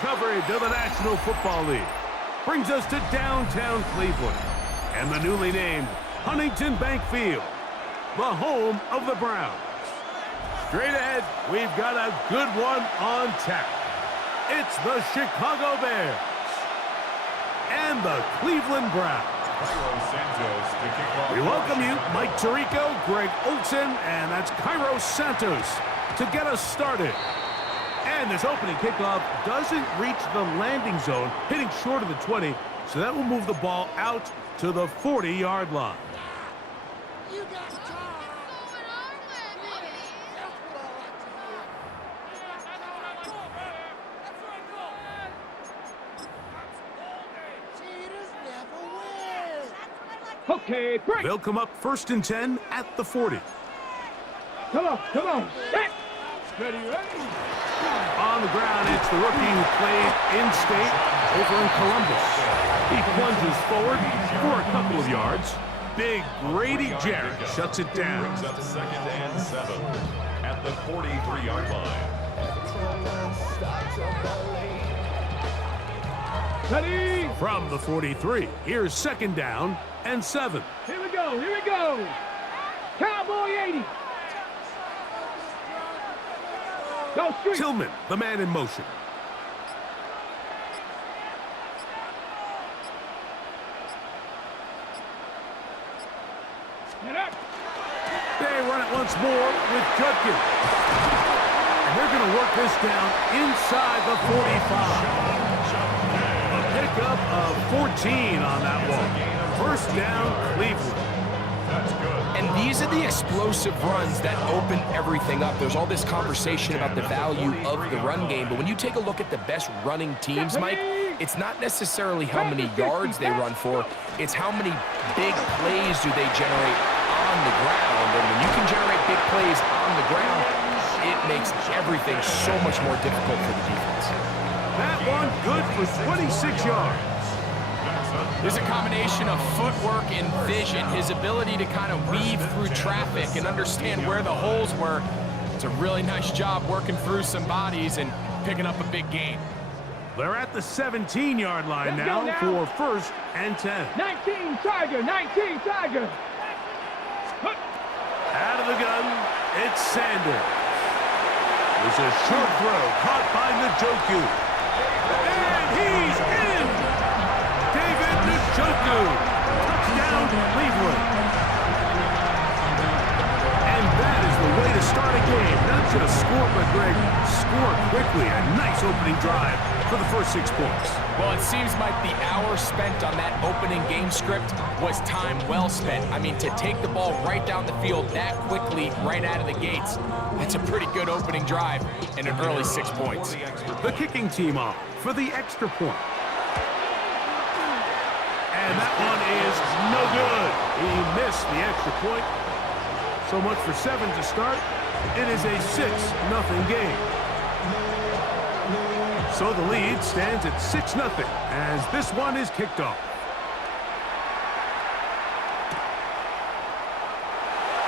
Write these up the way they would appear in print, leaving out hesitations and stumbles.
coverage of the National Football League brings us to downtown Cleveland and the newly named Huntington Bank Field, the home of the Browns. Straight ahead, we've got a good one on tap. It's the Chicago Bears and the Cleveland Browns. We welcome you, Mike Tirico, Greg Olson, and that's Cairo Santos to get us started. And this opening kickoff doesn't reach the landing zone, hitting short of the 20, so that will move the ball out to the 40-yard line. Okay, break. They'll come up 1st and 10 at the 40. Come on. Set. Ready. On the ground, it's the rookie who played in-state over in Columbus. He plunges forward for a couple of yards. Big Grady Jarrett shuts it down. Brings up 2nd and 7 at the 43-yard line. Ready. From the 43, here's 2nd down and 7. Here we go. Cowboy 80. Go street. Tillman, the man in motion. Get up. They run it once more with Judkins. And they're going to work this down inside the 45. A pickup of 14 on that one. 1st down, Cleveland. That's good. And these are the explosive runs that open everything up. There's all this conversation about the value of the run game, but when you take a look at the best running teams, Mike, it's not necessarily how many yards they run for, it's how many big plays do they generate on the ground. And when you can generate big plays on the ground, it makes everything so much more difficult for the defense. That one good for 26 yards. There's a combination of footwork and vision, his ability to kind of weave through traffic and understand where the holes were. It's a really nice job working through some bodies and picking up a big gain. They're at the 17-yard line now for 1st and 10. 19 Tiger. Out of the gun, it's Sanders. There's a short throw caught by Njoku. And he's in! David Njoku. Touchdown, Cleveland. And that is the way to start a game. Not just score, but Greg, score quickly. A nice opening drive for the first 6 points. Well, it seems like the hour spent on that opening game script was time well spent. I mean, to take the ball right down the field that quickly, right out of the gates, that's a pretty good opening drive and an early 6 points. The kicking team off for the extra point. And that one is no good. He missed the extra point. So much for 7 to start. It is a 6-0 game. So the lead stands at 6-0 as this one is kicked off.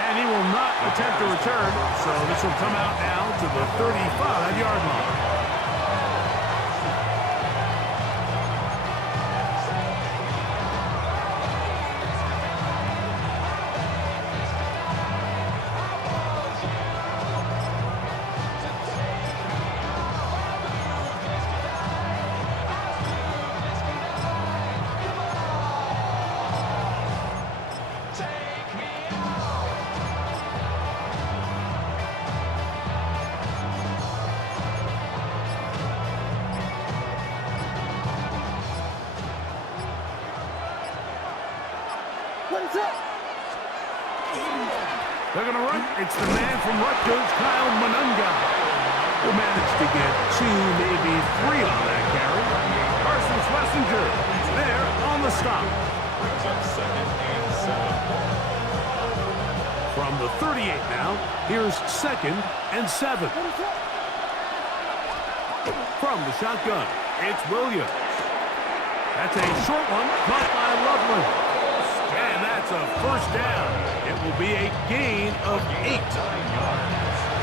And he will not attempt to return, so this will come out now to the 35-yard line. They're going to run. It's the man from Rutgers, Kyle Monunga, who managed to get 2, maybe 3 on that carry. Carson Schlesinger there on the stop. Brings up 2nd and 7. From the 38 now, here's 2nd and 7. From the shotgun, it's Williams. That's a short one caught by Loveland. And that's a 1st down. It will be a gain of 8.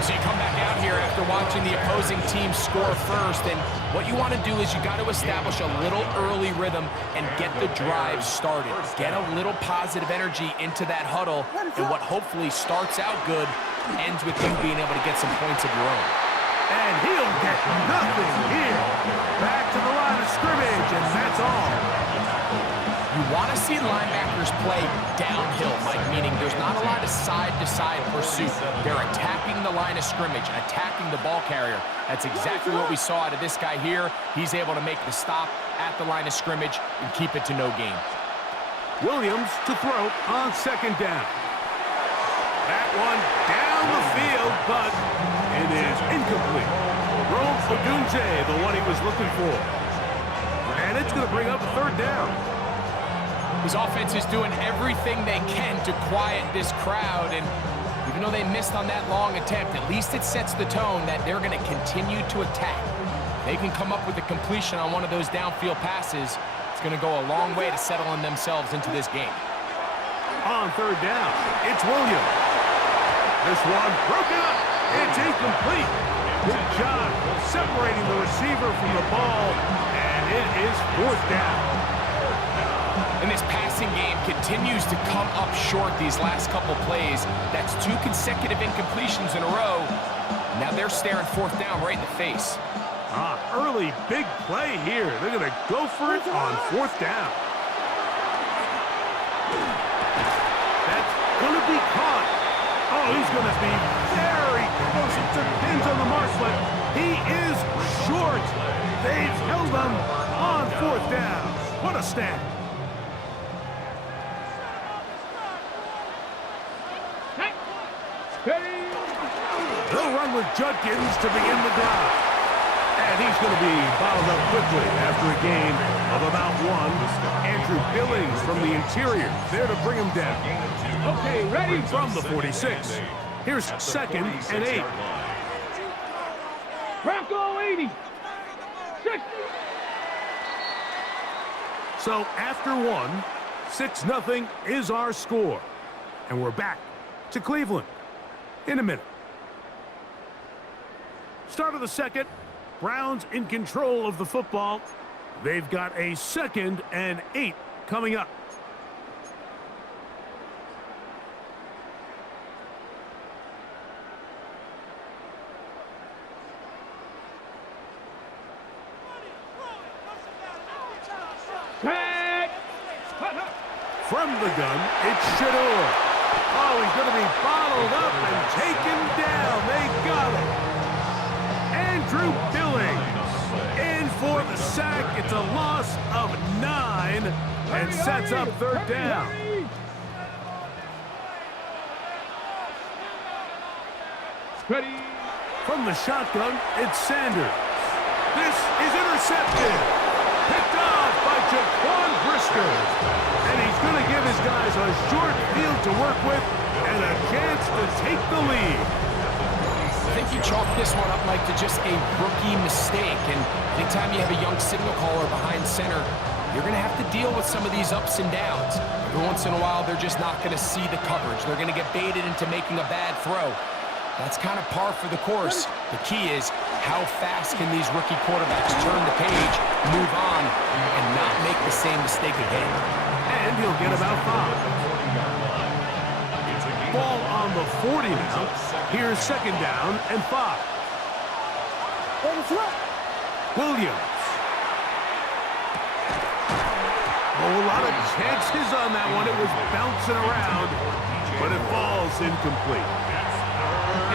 So you come back out here after watching the opposing team score first, and what you want to do is you got to establish a little early rhythm and get the drive started. Get a little positive energy into that huddle, and what hopefully starts out good ends with you being able to get some points of your own. And he'll get nothing here. Back to the line of scrimmage, and that's all. You want to see linebackers play downhill, Mike, meaning there's not a lot of side-to-side pursuit. They're attacking the line of scrimmage, attacking the ball carrier. That's exactly what we saw out of this guy here. He's able to make the stop at the line of scrimmage and keep it to no gain. Williams to throw on second down. That one down the field, but it is incomplete. Rome Odunze, the one he was looking for. And it's going to bring up a third down. His offense is doing everything they can to quiet this crowd, and even though they missed on that long attempt, at least it sets the tone that they're going to continue to attack. They can come up with a completion on one of those downfield passes. It's going to go a long way to settling themselves into this game. On third down, it's Williams. This one broken up. It's incomplete. Good job separating the receiver from the ball, and it is fourth down. And this passing game continues to come up short these last couple plays. That's 2 consecutive incompletions in a row. Now they're staring fourth down right in the face. Early big play here. They're going to go for it on fourth down. That's going to be caught. Oh, he's going to be very close to pins on the marksman. He is short. They've held him on fourth down. What a stand. They'll run with Judkins to begin the drive. And he's going to be bottled up quickly after a gain of about 1. Andrew Billings from the interior there to bring him down. Okay, ready? From the 46. Here's second and 8. Bronco 80. 60. So after 1, 6-0 is our score. And we're back to Cleveland in a minute. Start of the second. Browns in control of the football. They've got a 2nd and 8 coming up. Tag. From the gun, it's Shador. Oh, he's going to be bottled up and taken down. They got it. Andrew Billings in for the sack. It's a loss of 9 and sets up third down. Ready? From the shotgun, it's Sanders. This is intercepted. Picked off by Jaquan Brisker. And he's going to give his guys a short field to work with and a chance to take the lead. I think you chalk this one up, Mike, to just a rookie mistake. And anytime you have a young signal caller behind center, you're going to have to deal with some of these ups and downs. Every once in a while, they're just not going to see the coverage. They're going to get baited into making a bad throw. That's kind of par for the course. The key is how fast can these rookie quarterbacks turn the page, move on, and not make the same mistake again. And he'll get about 5. Ball on the 40 now. Here's second down and 5. Williams. Oh, a lot of chances on that one. It was bouncing around, but it falls incomplete.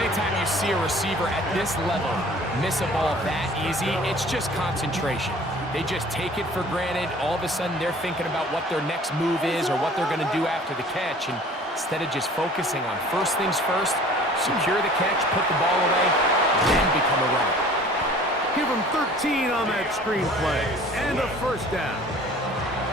Anytime you see a receiver at this level miss a ball that easy, it's just concentration. They just take it for granted. All of a sudden, they're thinking about what their next move is or what they're going to do after the catch. And instead of just focusing on first things first, secure the catch, put the ball away, then become a runner. Give him 13 on that screen play and a first down.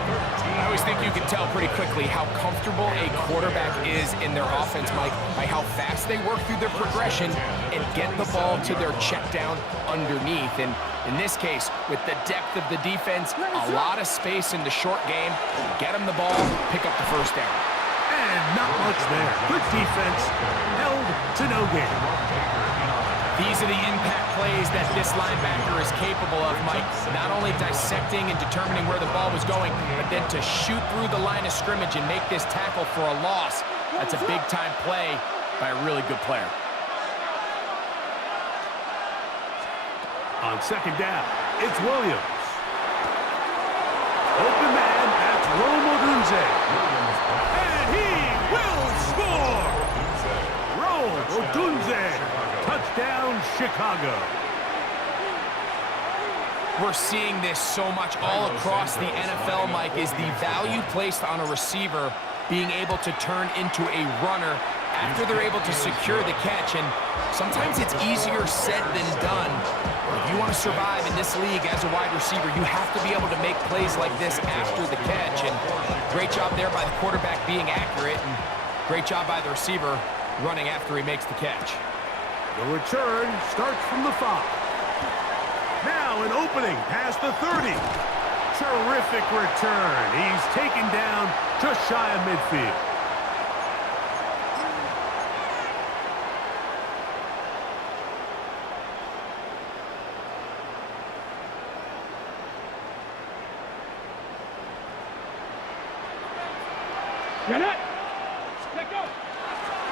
I always think you can tell pretty quickly how comfortable a quarterback is in their offense, Mike, by how fast they work through their progression and get the ball to their check down underneath. And in this case, with the depth of the defense, a lot of space in the short game, get them the ball, pick up the first down. And not much there. Good defense. Held to no gain. These are the impact plays that this linebacker is capable of, Mike. Not only dissecting and determining where the ball was going, but then to shoot through the line of scrimmage and make this tackle for a loss. That's a big-time play by a really good player. On second down, it's Williams. Open man, that's Rome Odunze. And he will score! Rome Odunze, touchdown Chicago. We're seeing this so much all across the NFL, Mike, is the value placed on a receiver being able to turn into a runner after they're able to secure the catch. And sometimes it's easier said than done. If you want to survive in this league as a wide receiver, you have to be able to make plays like this after the catch. And great job there by the quarterback being accurate, and great job by the receiver running after he makes the catch. The return starts from the 5. Now an opening past the 30. Terrific return. He's taken down just shy of midfield.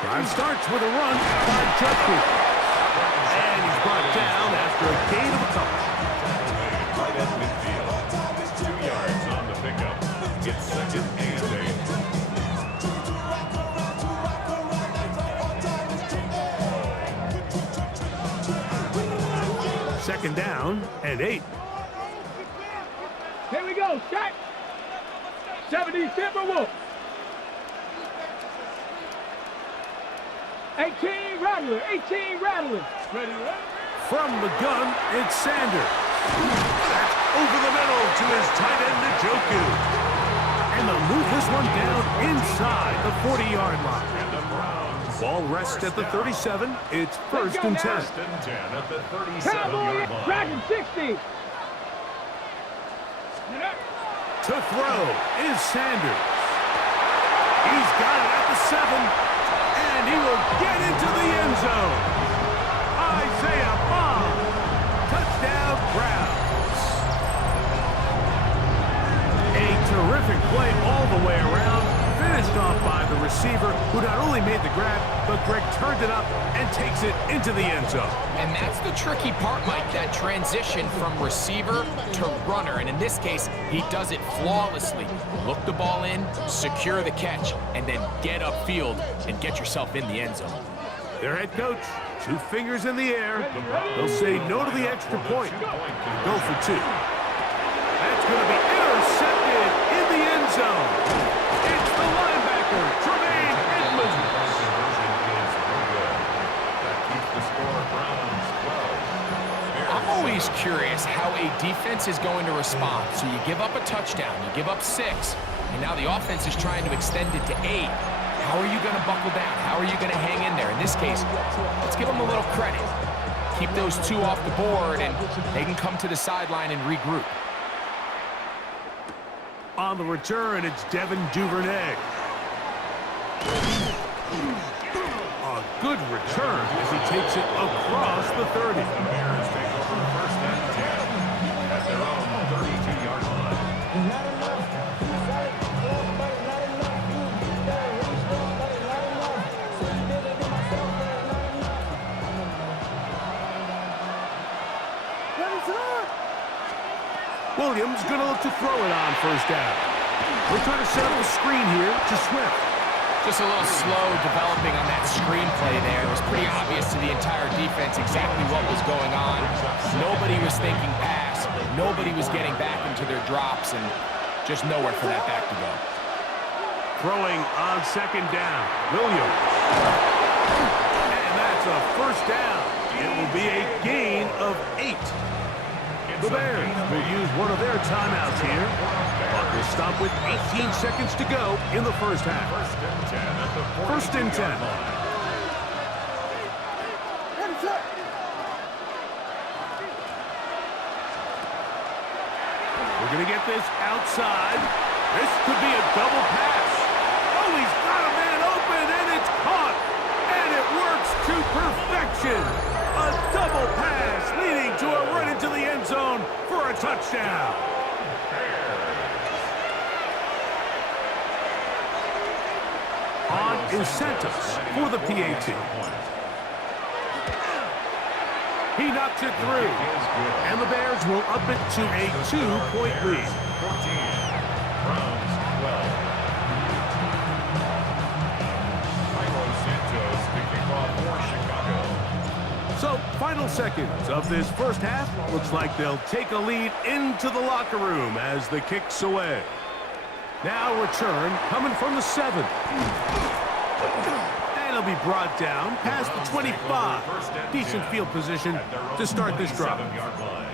Drive starts with a run by Judkins. And he's brought down after a gain of a couple. Right at midfield. 2 yards on the pickup. It's second and 8. Second down and 8. Here we go, shot. 70 Timberwolves. 18 Rattler, 18 Rattler. Ready, right? From the gun, it's Sanders. That's over the middle to his tight end, Njoku. And they'll move this one down inside the 40-yard line. And the Browns. Ball rests at the 37. It's first and 10. First and 10 at the 37-yard line. Dragon 60. To throw is Sanders. He's got it at the 7. And he will get into the end zone. Isaiah Bond. Touchdown, Browns. A terrific play all the way around. Finished off by the receiver, who not only made the grab, but Greg turned it up and takes it into the end zone. And that's the tricky part, Mike, that transition from receiver to runner. And in this case, he does it flawlessly. Look the ball in, secure the catch, and then get upfield and get yourself in the end zone. Their head coach, 2 fingers in the air. They'll say no to the extra point. Go for 2. That's going to be intercepted in the end zone. It's the linebacker, Tremaine Edmonds. That keeps the score Browns 12. I'm always curious how a defense is going to respond. So you give up a touchdown, you give up 6, and now the offense is trying to extend it to 8. How are you going to buckle down? How are you going to hang in there? In this case, let's give them a little credit. Keep those 2 off the board, and they can come to the sideline and regroup. On the return, it's Devin Duvernay. A good return as he takes it across the 30. The Bears take over first and 10 at their own 32-yard line. Williams going to look to throw it on first down. We're trying to set up a screen here to Swift. Just a little slow developing on that screenplay there. It was pretty obvious to the entire defense exactly what was going on. Nobody was thinking pass. Nobody was getting back into their drops, and just nowhere for that back to go. Throwing on second down, Williams. And that's a first down. It will be a gain of 8. The Bears will use one of their timeouts here. Clock will stop with 18 seconds to go in the first half. First and 10. We're going to get this outside. This could be a double pass. Oh, he's got him there. interception. A double pass leading to a run into the end zone for a touchdown. On is Santos for the PAT. He knocks it through, and the Bears will up it to a 2-point lead. 14, Browns 12. Santos kicking off for Chicago. So, final seconds of this first half. Looks like they'll take a lead into the locker room as the kick's away. Now return coming from the 7. And it'll be brought down past the 25. Decent field position to start this drive. 7-yard line.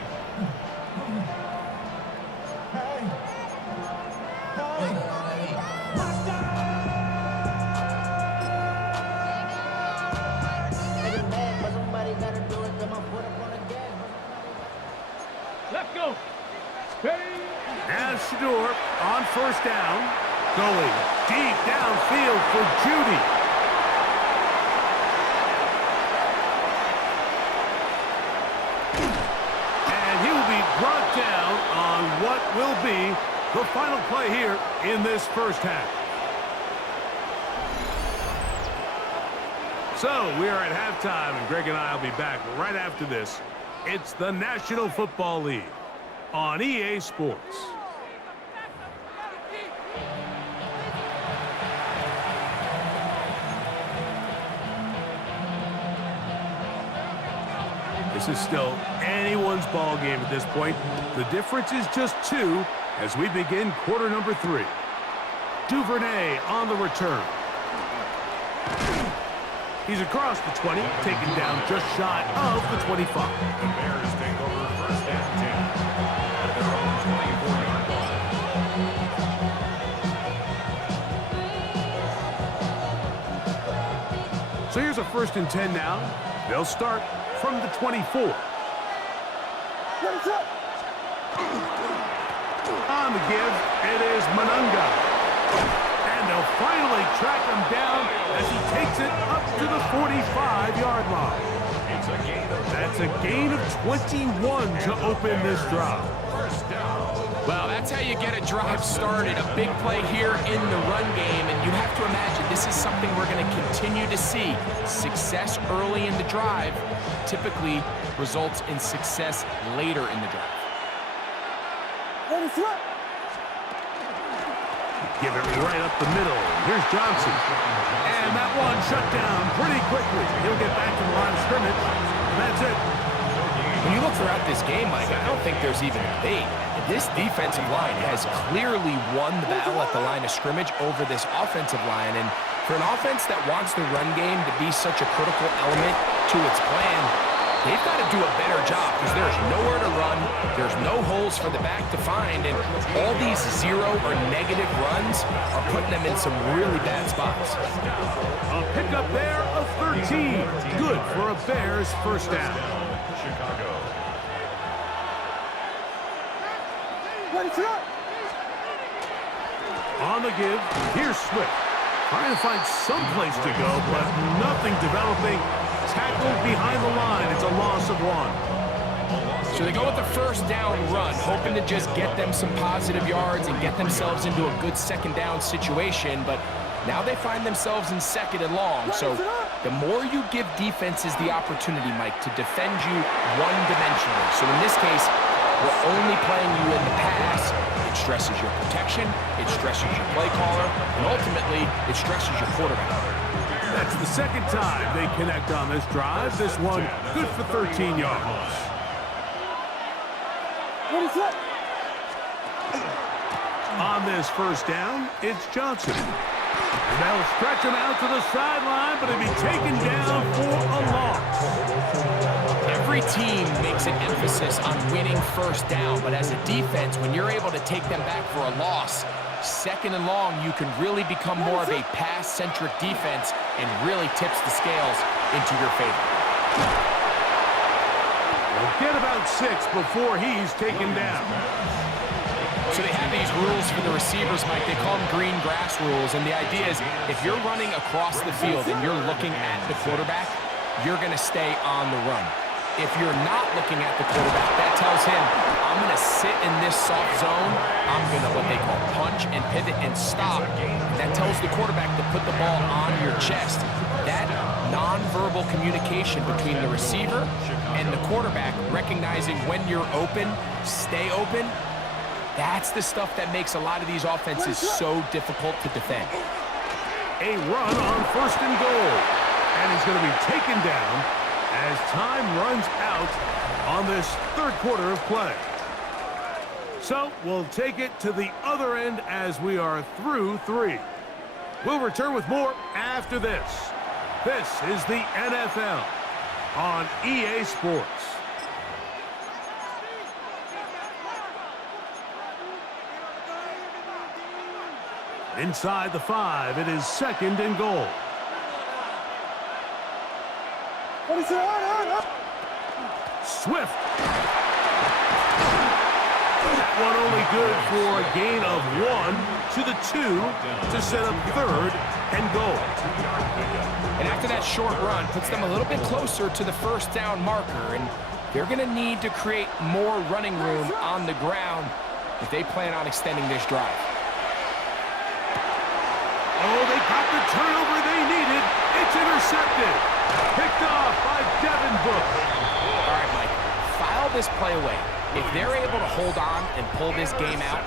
Let's go. Ready? Now Shador on first down, going deep downfield for Judy. And he will be brought down on what will be the final play here in this first half. So we are at halftime, and Greg and I will be back right after this. It's the National Football League on EA Sports. This is still anyone's ball game at this point. The difference is just 2 as we begin quarter number 3. Duvernay on the return. He's across the 20, taken down just shy of the 25. The Bears take over first and 10 at their own 24-yard line. So here's a first and 10 now. They'll start from the 24. On the give, it is Manunga. And they'll finally track him down as he takes it up to the 45-yard line. It's a gain of That's a gain of 21 to open this drive. first down. Well, that's how you get a drive started. A big play here in the run game, and you have to imagine this is something we're going to continue to see. Success early in the drive typically results in success later in the drive. Give it right up the middle. Here's Johnson. And that one shut down pretty quickly. He'll get back to the line of scrimmage. And that's it. When you look throughout this game, Mike, I don't think there's even a debate. This defensive line has clearly won the battle at the line of scrimmage over this offensive line. And for an offense that wants the run game to be such a critical element to its plan, they've got to do a better job because there's nowhere to run. There's no holes for the back to find. And all these 0 or negative runs are putting them in some really bad spots. A pickup there of 13. Good for a Bears first down. Chicago. On the give, here's Swift. Trying to find some place to go, but nothing developing. Tackled behind the line. It's a loss of 1. So they go with the first down run, hoping to just get them some positive yards and get themselves into a good second down situation, but now they find themselves in second and long. So the more you give defenses the opportunity, Mike, to defend you one-dimensionally. So in this case, we're only playing you in the pass. It stresses your protection, it stresses your play caller, and ultimately, it stresses your quarterback. That's the second time they connect on this drive. This one good for 13 yards. On this first down, it's Johnson. And they'll stretch him out to the sideline, but he'll be taken down for a loss. Every team makes an emphasis on winning first down, but as a defense, when you're able to take them back for a loss, second and long, you can really become more of a pass-centric defense and really tips the scales into your favor. They'll get about 6 before he's taken down. So they have these rules for the receivers, Mike. They call them green grass rules, and the idea is if you're running across the field and you're looking at the quarterback, you're going to stay on the run. If you're not looking at the quarterback, that tells him, I'm going to sit in this soft zone. I'm going to what they call punch and pivot and stop. That tells the quarterback to put the ball on your chest. That nonverbal communication between the receiver and the quarterback, recognizing when you're open, stay open, that's the stuff that makes a lot of these offenses so difficult to defend. A run on 1st and goal. And he's going to be taken down as time runs out on this 3rd quarter of play. So we'll take it to the other end as we are through 3. We'll return with more after this. This is the NFL on EA Sports. Inside the 5, it is 2nd and goal. Swift. That one only good for a gain of 1 to the 2 to set up 3rd and goal. And after that short run, puts them a little bit closer to the 1st down marker, and they're going to need to create more running room on the ground if they plan on extending this drive. Oh, they got the turnover they needed. It's intercepted. Picked off by Devin Book. All right, Mike, file this play away. If they're able to hold on and pull this game out,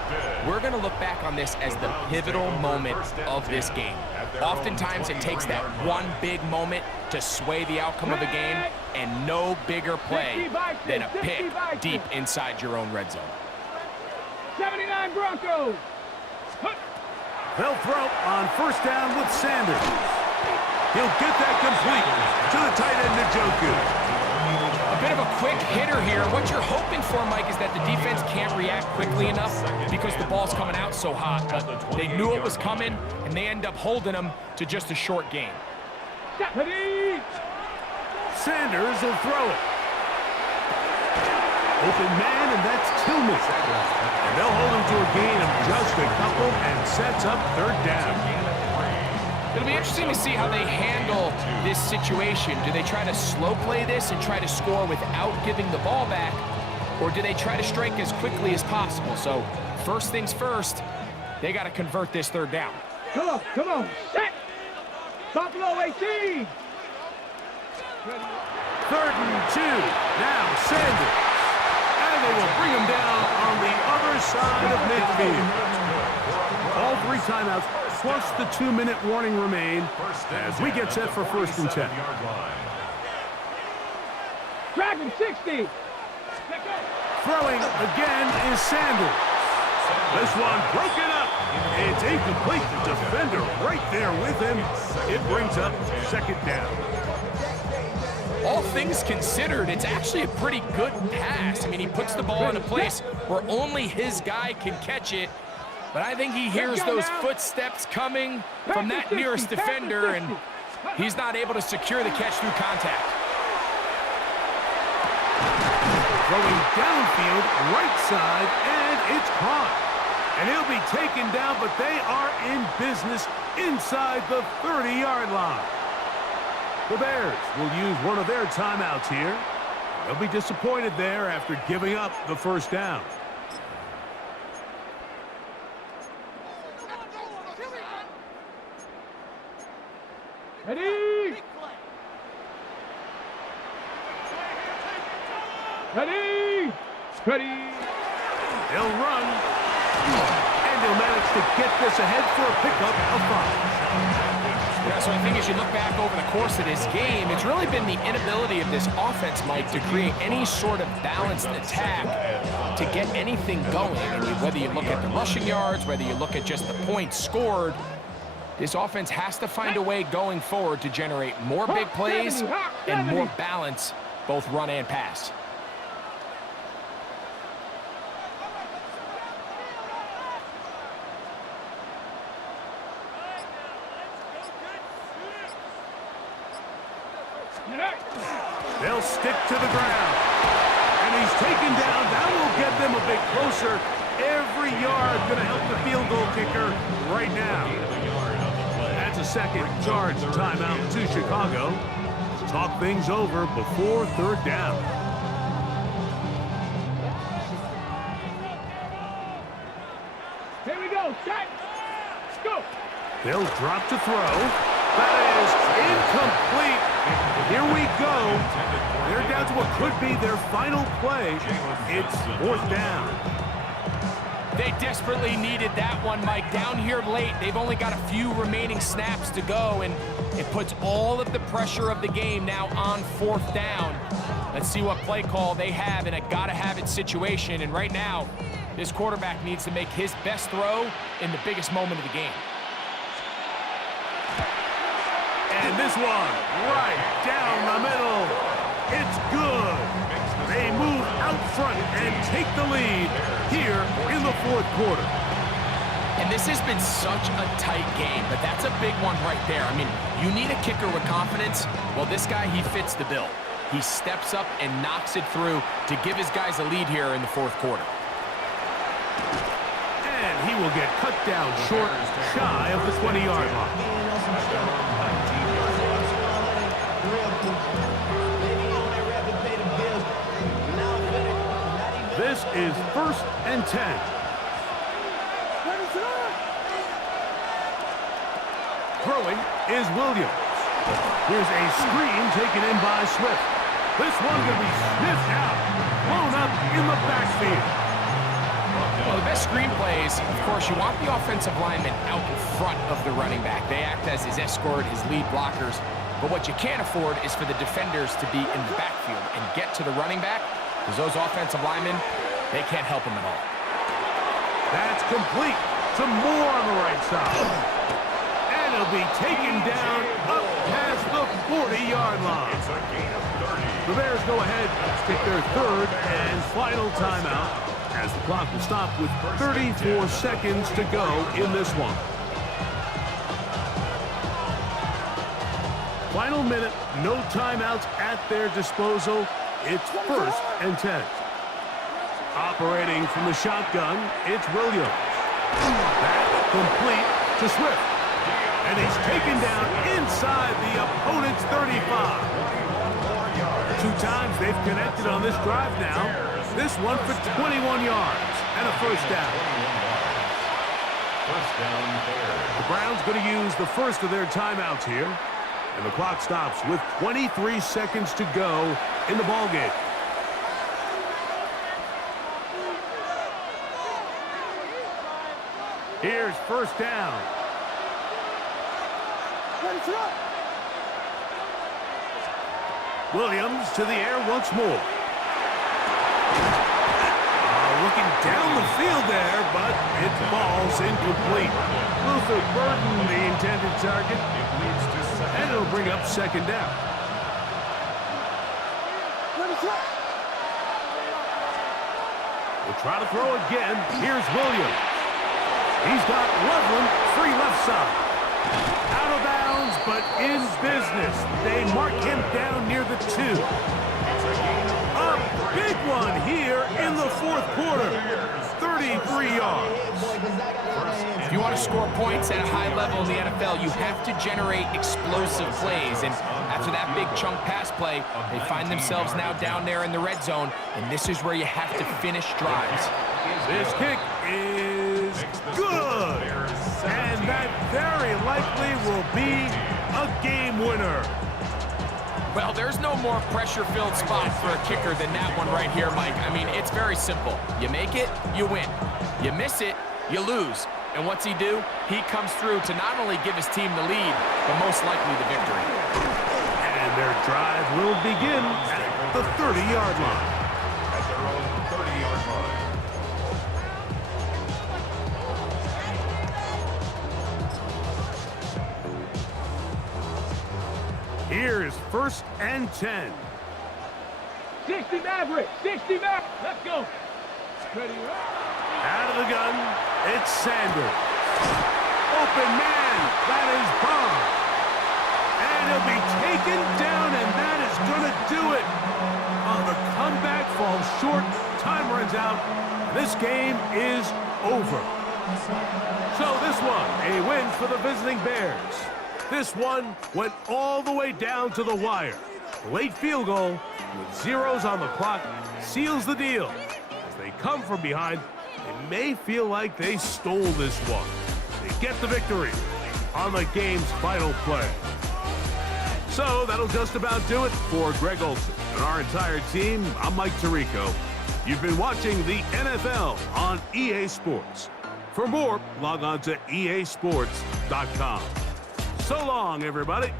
we're going to look back on this as the pivotal moment of this game. Oftentimes, it takes that one big moment to sway the outcome of the game, and no bigger play than a pick deep inside your own red zone. 79 Broncos. They'll throw on 1st down with Sanders. He'll get that complete to the tight end, Njoku. A bit of a quick hitter here. What you're hoping for, Mike, is that the defense can't react quickly enough because the ball's coming out so hot. But they knew it was coming, and they end up holding them to just a short game. Sanders will throw it. Open man, and that's Tillman. And they'll hold him to a gain of just a couple and sets up 3rd down. It'll be interesting to see how they handle this situation. Do they try to slow play this and try to score without giving the ball back, or do they try to strike as quickly as possible? So first things first, they got to convert this 3rd down. Come on, set. Buffalo 18. 3rd and 2. Now Sanders. And they will bring him down on the other side of midfield. All 3 timeouts plus the 2-minute warning remain as we get set for 1st and 10. Dragon 60. Throwing again is Sanders. This one broken up. It's incomplete. The defender right there with him. It brings up 2nd down. All things considered, it's actually a pretty good pass. I mean, he puts the ball in a place where only his guy can catch it. But I think he hears those footsteps coming from that nearest defender, and he's not able to secure the catch through contact. Throwing downfield, right side, and it's caught. And he'll be taken down, but they are in business inside the 30-yard line. The Bears will use one of their timeouts here. They'll be disappointed there after giving up the 1st down. Ready? Ready? Ready? He'll run, and he'll manage to get this ahead for a pickup of 5. Yeah, so I think as you look back over the course of this game, it's really been the inability of this offense, Mike, to create any sort of balanced attack to get anything going. I mean, whether you look at the rushing yards, whether you look at just the points scored, this offense has to find a way going forward to generate more big plays and more balance, both run and pass. They'll stick to the ground. And he's taken down. That will get them a bit closer. Every yard going to help the field goal kicker right now. That's a second charge timeout to Chicago. talk things over before third down. Here we go. Set. Go. They'll drop to throw. That is incomplete. Here we go. They're down to what could be their final play. It's fourth down. They desperately needed that one, Mike. Down here late, they've only got a few remaining snaps to go, and it puts all of the pressure of the game now on fourth down. Let's see what play call they have in a gotta-have-it situation, and right now, this quarterback needs to make his best throw in the biggest moment of the game. And this one, right down the middle. It's good. They move out front and take the lead here in the fourth quarter. And this has been such a tight game, but that's a big one right there. I mean, you need a kicker with confidence. Well, this guy, he fits the bill. He steps up and knocks it through to give his guys a lead here in the fourth quarter. And he will get cut down short, shy of the 20-yard line. This is 1st and 10. Throwing is Williams. Here's a screen taken in by Swift. This one going to be sniffed out, blown up in the backfield. Well, the best screen plays, of course, you want the offensive lineman out in front of the running back. They act as his escort, his lead blockers. But what you can't afford is for the defenders to be in the backfield and get to the running back, because those offensive linemen, they can't help him at all. That's complete. Some more on the right side. And it'll be taken down up past the 40-yard line. The Bears go ahead, take their third and final timeout, as the clock will stop with 34 seconds to go in this one. Final minute, no timeouts at their disposal. It's 1st and 10. Operating from the shotgun, it's Williams. That complete to Swift. And he's taken down inside the opponent's 35. 2 times they've connected on this drive now. This one for 21 yards and a first down. The Browns going to use the first of their timeouts here. And the clock stops with 23 seconds to go in the ballgame. Here's first down. Williams to the air once more. Looking down the field there, but it falls incomplete. Luther Burden, the intended target. And it'll bring up second down. We'll try to throw again. Here's Williams. He's got Loveland free left side. Out of bounds, but in business. They mark him down near the 2. A big one here in the fourth quarter. 33 yards. If you want to score points at a high level in the NFL, you have to generate explosive plays. And after that big chunk pass play, they find themselves now down there in the red zone, and this is where you have to finish drives. This kick is good. And that very likely will be a game winner. Well, there's no more pressure-filled spot for a kicker than that one right here, Mike. I mean, it's very simple. You make it, you win. You miss it, you lose. And what's he do? He comes through to not only give his team the lead, but most likely the victory. And their drive will begin at the 30-yard line. At their own 30-yard line. Here's 1st and 10. 60 Maverick. 60 Maverick. Let's go. Ready. Out of the gun, it's Sanders. Open man, that is Bond. And he'll be taken down, and that is going to do it. Oh, the comeback falls short. Time runs out. This game is over. So this one, a win for the visiting Bears. This one went all the way down to the wire. The late field goal with zeros on the clock seals the deal. As they come from behind, they may feel like they stole this one. They get the victory on the game's final play. So that'll just about do it for Greg Olson and our entire team. I'm Mike Tirico. You've been watching the NFL on EA Sports. For more, log on to easports.com. So long, everybody.